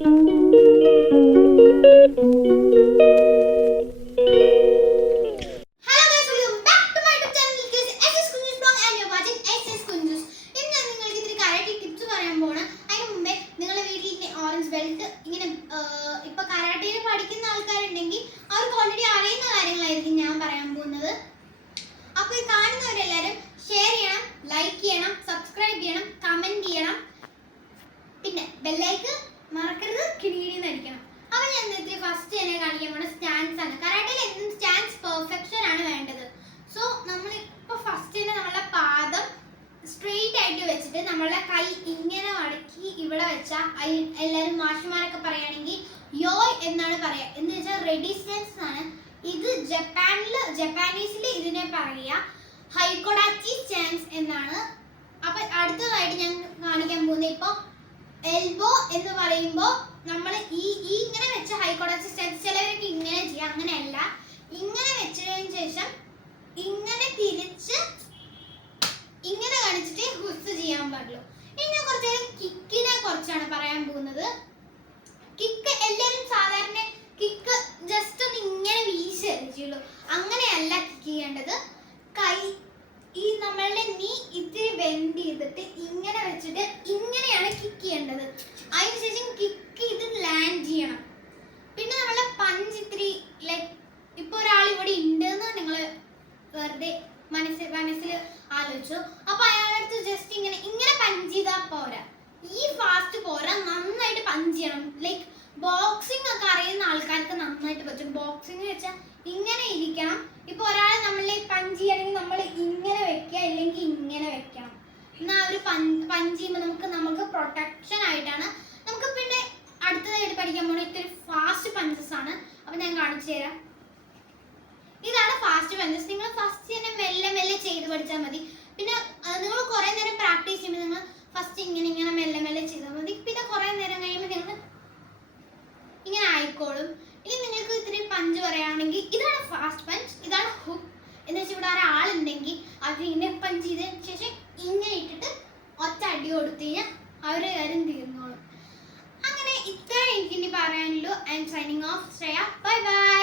ഇപ്പൊ കരാട്ടയിൽ പഠിക്കുന്ന ആൾക്കാരുണ്ടെങ്കിൽ അവർക്ക് ഓൾറെഡി അറിയുന്ന കാര്യങ്ങളായിരിക്കും ഞാൻ പറയാൻ പോകുന്നത്. അപ്പൊ ഈ കാണുന്നവരെല്ലാരും ഷെയർ ചെയ്യണം, ലൈക്ക് ചെയ്യണം, സബ്സ്ക്രൈബ് ചെയ്യണം, കമന്റ് ചെയ്യണം, പിന്നെ ബെല്ലൈക്ക് മറക്കരുത്, കിടികിടിന്ന് അടിക്കണം. അപ്പൊ ഞാൻ ഇന്നത്തെ ഫസ്റ്റ് തന്നെ കാണിക്കാൻ പോണ സ്റ്റാൻസ് ആണ്. കരാട്ടയിൽ എന്നും സ്റ്റാൻസ് പെർഫെക്ഷൻ ആണ് വേണ്ടത്. സോ നമ്മൾ ഇപ്പൊ ഫസ്റ്റ് തന്നെ നമ്മളുടെ പാദം സ്ട്രെയിറ്റ് ആയിട്ട് വെച്ചിട്ട് നമ്മളുടെ കൈ ഇങ്ങനെ മടക്കി ഇവിടെ വെച്ചാൽ എല്ലാവരും മാഷുമാരൊക്കെ പറയുകയാണെങ്കിൽ യോയ് എന്നാണ് പറയാ. എന്ന് വെച്ചാൽ റെഡി സ്റ്റാൻസ് ആണ്. ഇത് ജപ്പാനീസിൽ ഇതിനെ പറയുക ഹൈക്കോഡാച്ചി സ്റ്റാൻസ് എന്നാണ്. അപ്പൊ അടുത്തതായിട്ട് ഞാൻ കാണിക്കാൻ പോകുന്നത് ഇപ്പൊ എൽബോ എന്ന് പറയുമ്പോൾ നമ്മൾ ഈ ഇങ്ങനെ വെച്ച ഹൈക്കോഡാച്ചി സ്റ്റാൻസ്. ചിലവരൊക്കെ ഇങ്ങനെ ചെയ്യാം, അങ്ങനെയല്ല. ഇങ്ങനെ വെച്ചതിന് ശേഷം ഇങ്ങനെ തിരിച്ച് ഇങ്ങനെ കാണിച്ചിട്ട് ഹുസ് ചെയ്യാൻ പാടുള്ളൂ. ഇനി ഞാൻ കുറച്ച് കിക്കിനെ കുറിച്ചാണ് പറയാൻ പോകുന്നത്. കിക്ക് എല്ലാവരും സാധാരണ കിക്ക് ജസ്റ്റ് ഒന്ന് ഇങ്ങനെ വീശിയുള്ളൂ. അങ്ങനെയല്ല കിക്ക് ചെയ്യേണ്ടത്. കൈ ഈ നമ്മളുടെ നീ ഇത്തിരി ബെൻഡ് ചെയ്തിട്ട് ഇങ്ങനെ വെച്ചിട്ട് ഇങ്ങനെയാണ് കിക്ക് ചെയ്യേണ്ടത്. അതിനുശേഷം കിക്ക് ചെയ്ത് ലാൻഡ് ചെയ്യണം. പിന്നെ നമ്മളുടെ പഞ്ച് ഇത്തിരി ലൈക്ക് ഇപ്പൊ ഒരാൾ ഇവിടെ ഉണ്ടെന്ന് നിങ്ങൾ വെറുതെ മനസ്സിൽ ആലോചിച്ചു. അപ്പൊ അയാളുടെ അടുത്ത് ജസ്റ്റ് ഇങ്ങനെ പഞ്ച് ചെയ്താൽ പോരാ. ഈ ഫാസ്റ്റ് പോരാ, നന്നായിട്ട് പഞ്ച് ചെയ്യണം. ലൈക്ക് ബോക്സിംഗ് ഒക്കെ അറിയുന്ന ആൾക്കാർക്ക് നന്നായിട്ട് പറ്റും. ബോക്സിംഗ് വെച്ചാൽ ഇങ്ങനെ ഇരിക്കണം. ഇപ്പൊ ഒരാളെ നമ്മൾ പഞ്ച് ചെയ്യണമെങ്കിൽ നമ്മൾ ഇങ്ങനെ വെക്കുക, ഇല്ലെങ്കിൽ ഇങ്ങനെ വെക്കണം. എന്നാൽ ഒരു പഞ്ച് ചെയ്യുമ്പോൾ നമുക്ക് പ്രൊട്ടക്ഷൻ ആയിട്ടാണ്. നമുക്ക് പിന്നെ അടുത്തതായിട്ട് പഠിക്കാൻ പോകുന്നത് ഇത്തിരി ഫാസ്റ്റ് പഞ്ചസ് ആണ്. അപ്പൊ ഞാൻ കാണിച്ചു തരാം. ഇതാണ് ഫാസ്റ്റ് പഞ്ചസ്. നിങ്ങൾ ഫസ്റ്റ് തന്നെ മെല്ലെ മെല്ലെ ചെയ്ത് പഠിച്ചാൽ മതി. പിന്നെ നിങ്ങൾ കുറെ നേരം പ്രാക്ടീസ് ചെയ്യുമ്പോൾ നിങ്ങൾ ഫസ്റ്റ് ഇങ്ങനെ മെല്ലെ മെല്ലെ ചെയ്താൽ മതി. പിന്നെ കുറെ നേരം കഴിയുമ്പോൾ നിങ്ങൾ ഇങ്ങനെ ആയിക്കോളും. ഇനി നിങ്ങൾക്ക് ഇത്തിരി പഞ്ച് പറയുകയാണെങ്കിൽ ഇതാണ് ഫാസ്റ്റ് പഞ്ച്, ഇതാണ് ഹുക്ക്. എന്ന് വെച്ചാൽ ഇവിടെ ഒരാളുണ്ടെങ്കിൽ അത് ഇങ്ങനെ പഞ്ച് ചെയ്തതിന് ശേഷം ഇങ്ങനെ ഇട്ടിട്ട് ഒറ്റ അടി കൊടുത്തു കഴിഞ്ഞാൽ അവരുടെ കാര്യം തീർന്നോളും. അങ്ങനെ ഇത്രയും എനിക്കിനി പറയാനുള്ളൂ. I M signing off. Shreya, bye bye.